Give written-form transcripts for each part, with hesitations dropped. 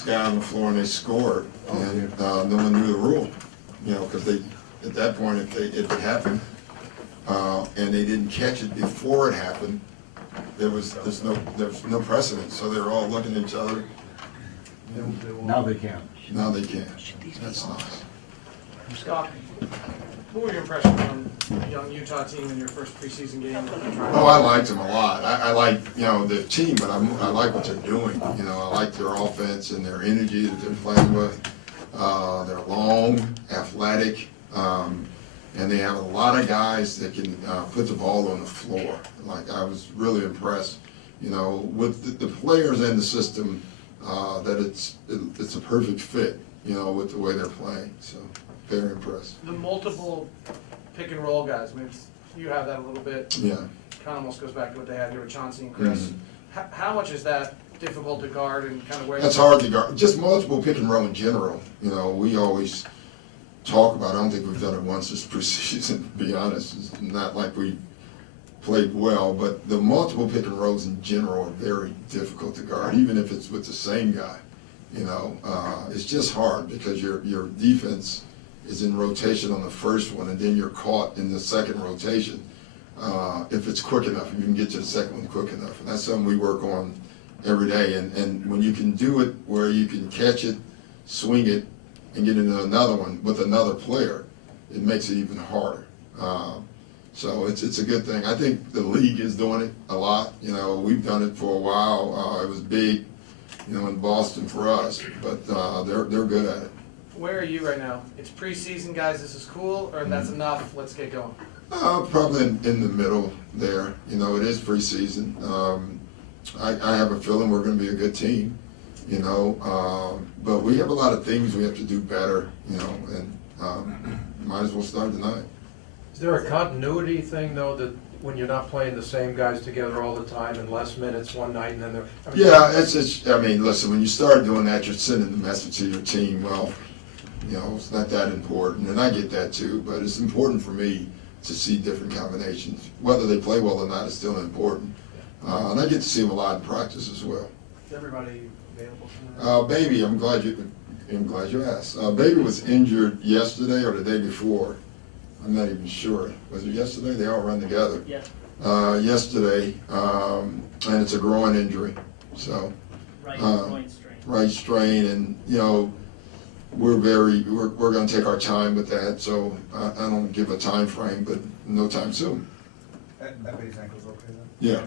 guy on the floor and they scored, and no one knew the rule, because they, at that point, if it happened, and they didn't catch it before it happened, there's no precedent, so they were all looking at each other. Now they can. Now they can. That's nice. Scott, what were your impressions on the young Utah team in your first preseason game? Oh, I liked them a lot. I like, the team, but I like what they're doing. I like their offense and their energy that they're playing with. They're long, athletic, and they have a lot of guys that can put the ball on the floor. Like, I was really impressed, with the players and the system, that it's a perfect fit, with the way they're playing. So, very impressed. The multiple pick and roll guys, I mean, you have that a little bit. Yeah. Kind of almost goes back to what they had here with Chauncey and Chris. Mm-hmm. How much is that difficult to guard and kind of where? That's hard to guard. Just multiple pick and roll in general. We always talk about it. I don't think we've done it once this preseason, to be honest. It's not like we played well, but the multiple pick and rolls in general are very difficult to guard, even if it's with the same guy. It's just hard because your defense is in rotation on the first one, and then you're caught in the second rotation. If it's quick enough, you can get to the second one quick enough. And that's something we work on every day. And when you can do it where you can catch it, swing it, and get into another one with another player, it makes it even harder. So it's a good thing. I think the league is doing it a lot. We've done it for a while. It was big, in Boston for us, but they're good at it. Where are you right now? It's preseason, guys, this is cool, or that's enough, let's get going? Probably in the middle there. It is preseason. I have a feeling we're going to be a good team, but we have a lot of things we have to do better, and might as well start tonight. Is there a continuity thing, though, that when you're not playing the same guys together all the time and less minutes one night and then they're... Yeah, listen, when you start doing that, you're sending the message to your team, well, it's not that important, and I get that too, but it's important for me to see different combinations. Whether they play well or not is still important. And I get to see them a lot in practice as well. Is everybody available tonight? Baby, I'm glad you asked. Baby was injured yesterday or the day before. I'm not even sure. Was it yesterday? They all run together. Yeah. Yesterday, and it's a groin injury. So Right groin strain. Right strain, and we're going to take our time with that. So I don't give a time frame, but no time soon. Everybody's ankle's okay then? Yeah.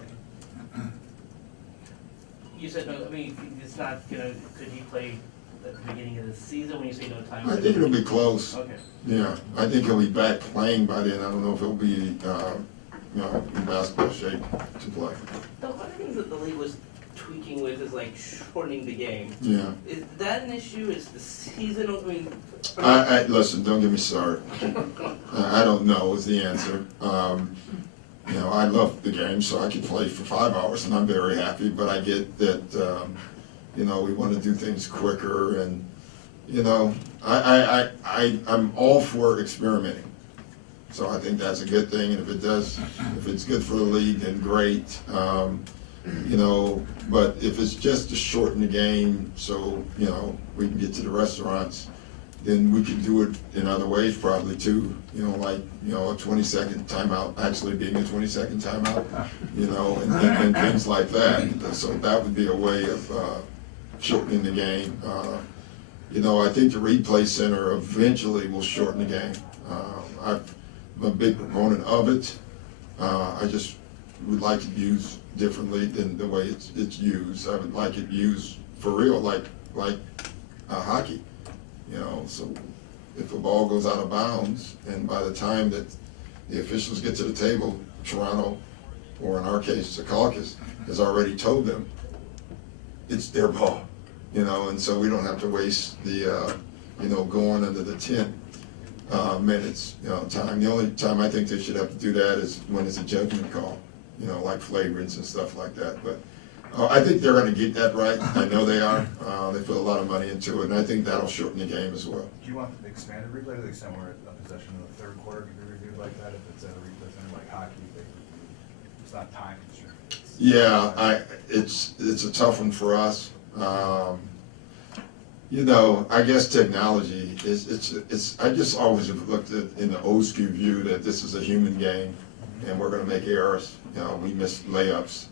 You said no. I mean, it's not gonna. Could he play at the beginning of the season when you say no time? I think it'll be close. Okay. Yeah, I think he'll be back playing by then. I don't know if he'll be, in basketball shape to play. One of the things that the league was tweaking with is like shortening the game. Yeah. Is that an issue? Is the season? I mean. I listen. Don't get me started. I don't know is the answer. I love the game, so I could play for 5 hours, and I'm very happy. But I get that, we want to do things quicker, and I'm all for experimenting. So I think that's a good thing, and if it's good for the league, then great. But if it's just to shorten the game, so we can get to the restaurants, then we can do it in other ways probably too. Like a 20-second timeout actually being a 20-second timeout, and things like that. So that would be a way of shortening the game. I think the replay center eventually will shorten the game. I'm a big proponent of it. I just would like it used differently than the way it's used. I would like it used for real, like hockey. So if a ball goes out of bounds, and by the time that the officials get to the table, Toronto, or in our case, the caucus, has already told them it's their ball. And so we don't have to waste the, going under the 10 minutes, time. The only time I think they should have to do that is when it's a judgment call, like flagrants and stuff like that. But I think they're going to get that right. I know they are. They put a lot of money into it, and I think that'll shorten the game as well. Do you want the expanded replay to the extent where a possession in the third quarter can be reviewed like that if it's at a replay center like hockey? It's not time constrained. Yeah, it's a tough one for us. You know, I guess technology it's I just always have looked at in the old school view that this is a human game and we're gonna make errors. You know, we miss layups,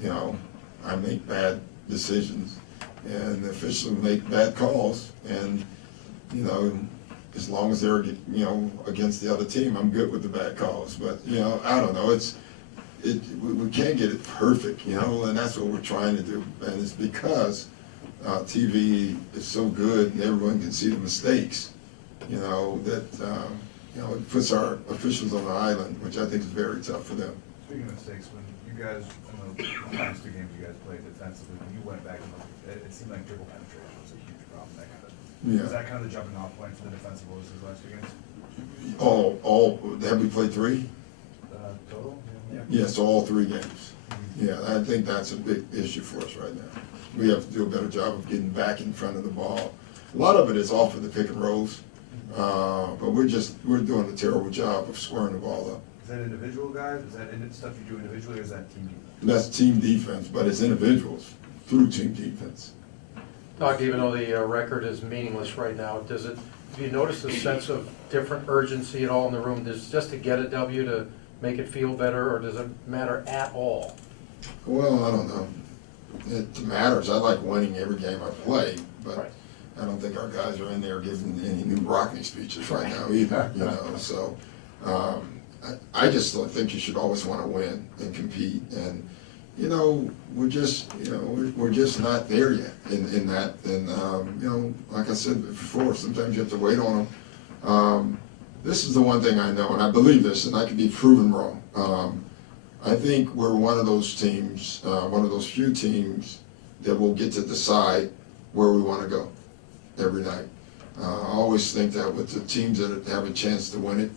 you know, I make bad decisions and the officials make bad calls and, you know, as long as they're, you know, against the other team, I'm good with the bad calls. But, you know, I don't know, we can't get it perfect, you know, and that's what we're trying to do. And it's because TV is so good and everyone can see the mistakes, you know, that, you know, it puts our officials on the island, which I think is very tough for them. Speaking of mistakes, when you guys, in the last 2 games you guys played defensively, when you went back and looked, it seemed like dribble penetration was a huge problem. Yeah. Was that kind of the jumping off point for the defensive woes these last 2 games? Have we played 3? Total? Yes, all 3 games. Yeah, I think that's a big issue for us right now. We have to do a better job of getting back in front of the ball. A lot of it is off of the pick and rolls, but we're doing a terrible job of squaring the ball up. Is that individual guys? Is that stuff you do individually, or is that team defense? That's team defense, but it's individuals through team defense. Doc, even though the record is meaningless right now, do you notice a sense of different urgency at all in the room? Does just to get a W to make it feel better, or does it matter at all? Well, I don't know. It matters. I like winning every game I play, but Right. I don't think our guys are in there giving any new Rockney speeches right now either, you know, so, I just don't think you should always want to win and compete, and, you know, we're just not there yet in that, and, you know, like I said before, sometimes you have to wait on them. This is the one thing I know, and I believe this, and I can be proven wrong. I think we're one of those teams, one of those few teams that will get to decide where we want to go every night. I always think that with the teams that have a chance to win it,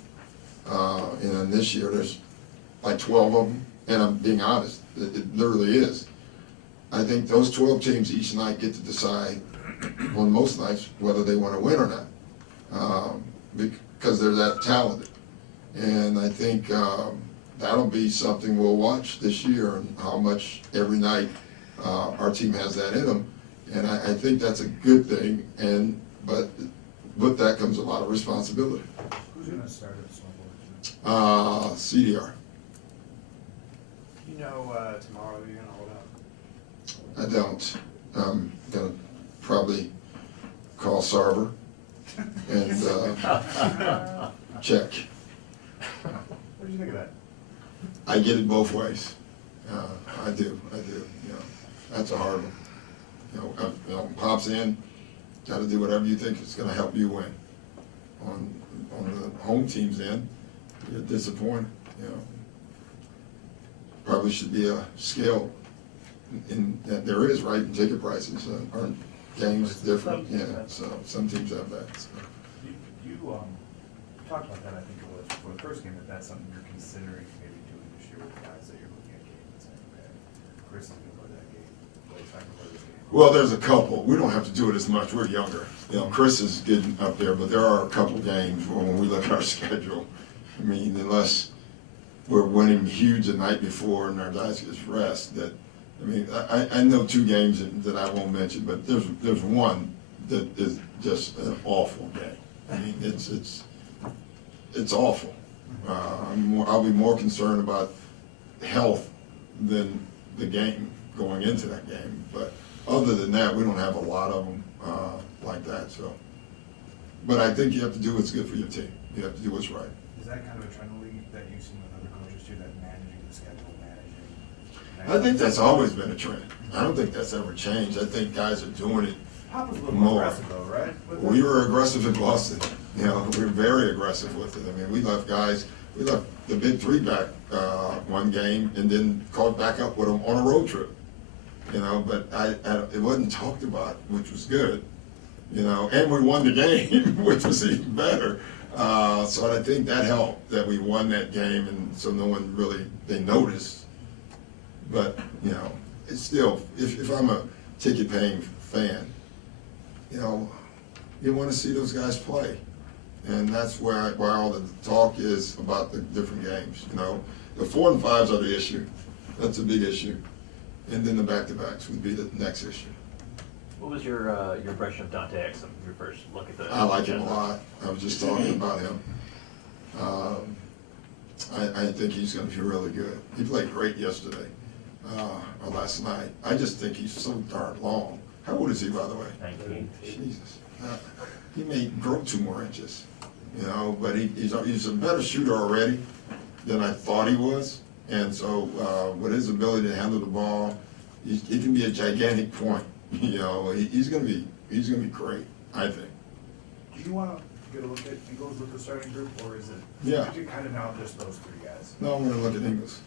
and this year there's like 12 of them, and I'm being honest, it literally is. I think those 12 teams each night get to decide, on most nights, whether they want to win or not, because they're that talented. And I think that'll be something we'll watch this year, and how much every night our team has that in them. And I think that's a good thing, but with that comes a lot of responsibility. Who's going to start at small forward? CDR. You know, tomorrow you're gonna hold out. I don't. I'm gonna probably call Sarver and check. What did you think of that? I get it both ways. I do. You know, that's a hard one. You know, pops in, got to do whatever you think is going to help you win. On the home team's end, you're disappointed. You know, probably should be a scale in that there is, right, in ticket prices. Aren't games different? Yeah. So some teams have that. So. You talked about that, I think it was, for the first game, that's something you're considering maybe doing this year with guys that you're looking at games and saying, okay, Chris is going to play that game, Blake's not going to play this game. Well, there's a couple. We don't have to do it as much. We're younger. You know, Chris is getting up there, but there are a couple games where when we look at our schedule, I mean, unless we're winning huge the night before and our guys get rest, that, I mean, I know 2 games that I won't mention, but there's one that is just an awful game. I mean, it's awful. I'll be more concerned about health than the game going into that game. But other than that, we don't have a lot of them like that. So, but I think you have to do what's good for your team. You have to do what's right. Is that kind of a trend in the league that you've seen with other coaches too, that managing the schedule, managing? I think that's always been a trend. I don't think that's ever changed. I think guys are doing it. Pop was a little More. more aggressive though, right? We were aggressive in Boston. You know, we were very aggressive with it. I mean, we left the big 3 back one game and then caught back up with them on a road trip. You know, but it wasn't talked about, which was good. You know, and we won the game, which was even better. So I think that helped that we won that game, and so no one really they noticed. But you know, it's still if I'm a ticket-paying fan, you know, you want to see those guys play, and that's why all the talk is about the different games. You know, the 4 and 5s are the issue. That's a big issue, and then the back-to-backs would be the next issue. What was your impression of Dante Exum, your first look at the? I like him a lot. I was just talking about him. I think he's gonna be really good. He played great yesterday, or last night. I just think he's so darn long. How old is he, by the way? 19. Jesus. He may grow 2 more inches, you know, but he's a better shooter already than I thought he was. And so, with his ability to handle the ball, he can be a gigantic point. You know, he's gonna be great, I think. Do you want to get a look at Eagles with the starting group, or is it? Yeah. Is it kind of now just those 3 guys? No, I'm gonna look at Ingles.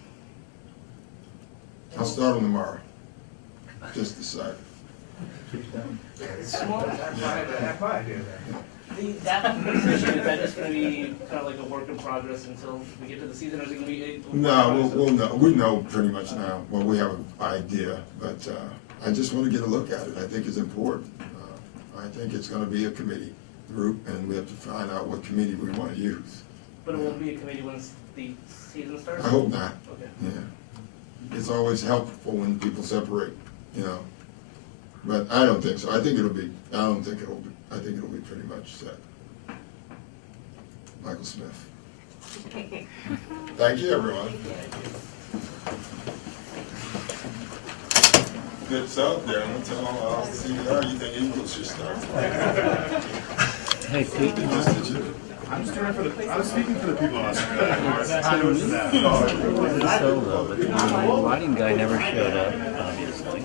I'll start him tomorrow. Just decide. Small. Have my idea there. That position, is that just gonna be kind of like a work in progress until we get to the season, or is it gonna be? No, we know pretty much now. Well, we have an idea, but I just want to get a look at it. I think it's important. I think it's going to be a committee group, and we have to find out what committee we want to use. But it won't be a committee once the season starts? I hope not. Okay. Yeah, it's always helpful when people separate, you know. But I don't think so. I think it'll be. I think it'll be pretty much set. Michael Smith. Thank you, everyone. Good stuff there. I'm gonna tell CDR you think Eagles should start. Hey, Pete, you Just did you? I'm just doing I was speaking for the people on so, but the lighting guy never showed up, obviously.